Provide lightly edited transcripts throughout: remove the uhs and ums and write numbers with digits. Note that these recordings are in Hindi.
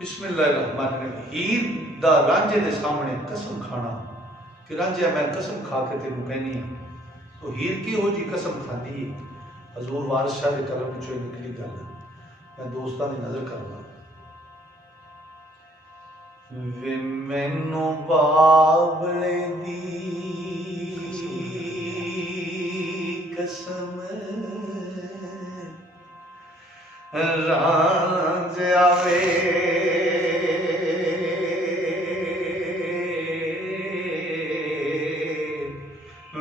बिस्मिल्लाहिर्रहमानिर्रहीम। हीर दा रांझे दे सामने कसम खाना कि रांझिया मैं कसम खा के तेन कहनी हाँ। तो हीर किहो जी कसम खाती है? हजूर वारिस शाह के कलम चो निकली गल। मैं दोस्तों की नजर करना वे मैनू बाबले दी कसम रांझिया वे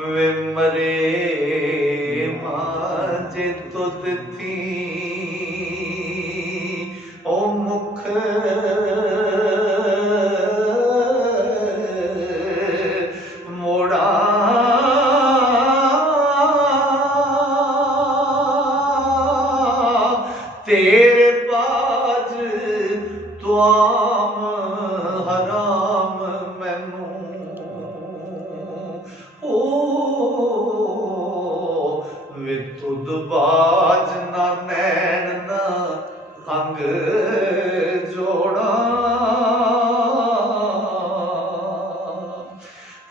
वे मरे मांझे तुद थी ओ मुख मोड़ा तेरे बाज तुआम हराम मैनू ओ वे तुद बाज ना नैन ना अंग जोड़ा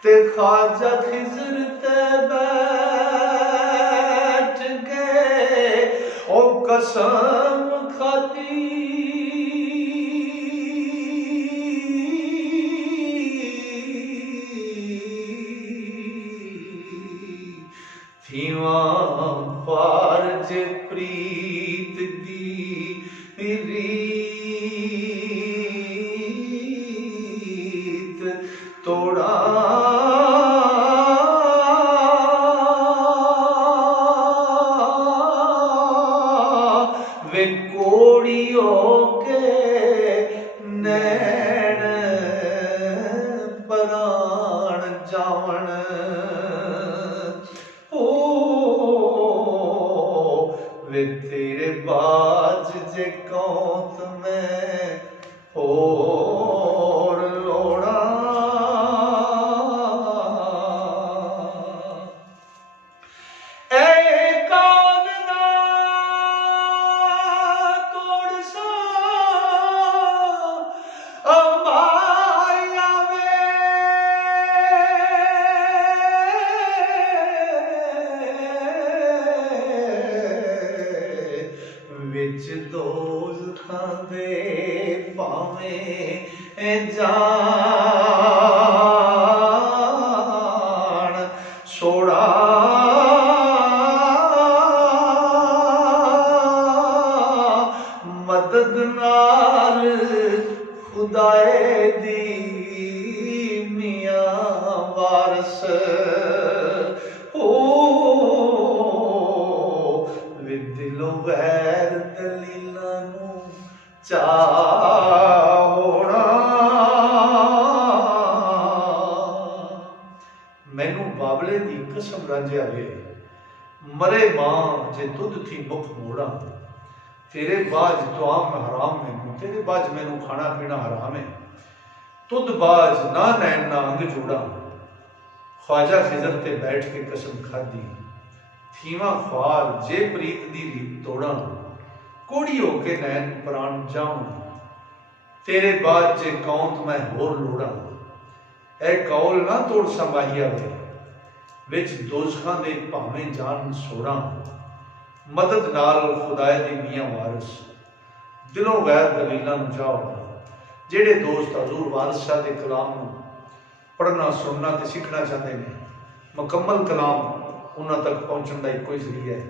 ते ख्वाजा खिजर ते बैठ गए ओ कसम खाती थीवा पार जे प्रीत दी रीत तोड़ा वे कोड़ियों के नैन पराण जावण ओ वे तेरे बाज जे कौत में होर लोड़ा विच दोज़खां दे भावें जान छोड़ा मदद नाल खुदाए दी मियां वारस ओ वे दिलों गैर दलीलां नू चाहोना मैनू बाबले दी कसम रांझिया वे मरे मां जे तुद थी मुख मोड़ा तेरे बाज तुआम हराम मैनू तेरे बाज मैनू खाना पीना हराम है तुद बाज ना नैन ना अंग जोड़ा ख्वाजा खिजर ते बैठ के कसम खादी थीवा ख्वार जे प्रीत दी रीत तोड़ा कोड़ी होके नैन प्राण जाऊं तेरे बाद जे कौंत मैं होर लोड़ा ए कौल ना तोड़ संभाहिया वे विच दोज़खां दे भावें जान सोड़ा मदद नाल खुदाए दी मियां वारिस दिलों गैर दलीलां नू चाहोना जेड़े दोस्त हजूर वारिस शाह दे कलाम नू पढ़ना सुनना ते सीखना चाहते हैं मुकम्मल कलाम उन्हां तक पहुँचने का एको ही जरिया है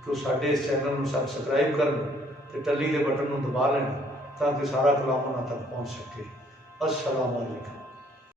कि वो साडे इस चैनल में सबसक्राइब करन ते टली के बटन को दबा लें ताकि सारा कलाम उन्हां तक पहुँच सके। अस्सलाम वालेकुम।